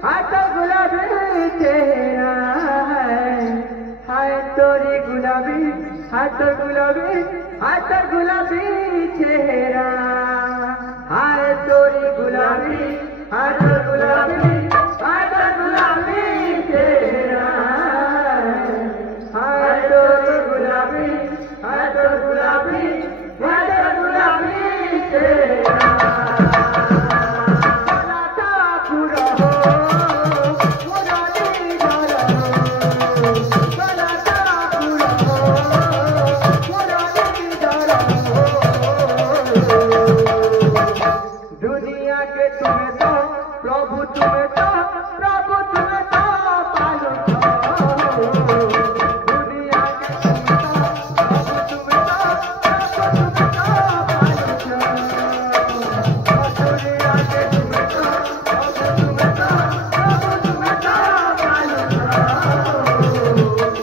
हाथ गुलाबी चेहरा है, हाय तोरी गुलाबी हाथ गुलाबी चेहरा, हाय तोरी गुलाबी हाथ गुलाबी चेहरा, हाय तोरी गुलाबी चेहरा। दुनिया के तुम्हें तो प्रभु तुम्हें तो पालो, दुनिया के प्रभु तुम्हें तो पालो, दुनिया के तुम्हें तो प्रभु तुम्हें तो पालो,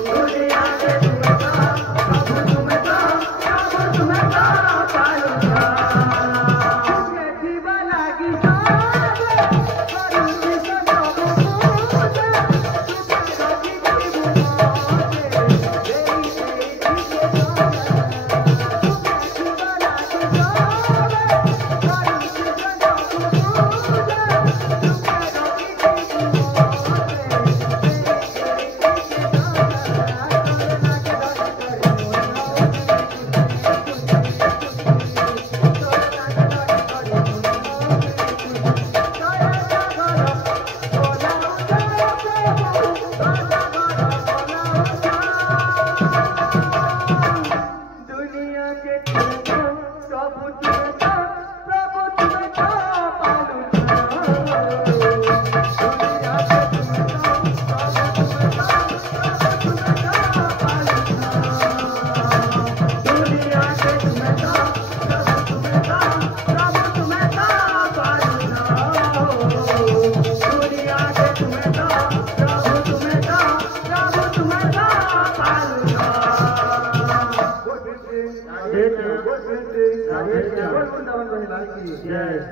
दुनिया के तुम्हें तो प्रभु तुम्हें तो पालो। Yes.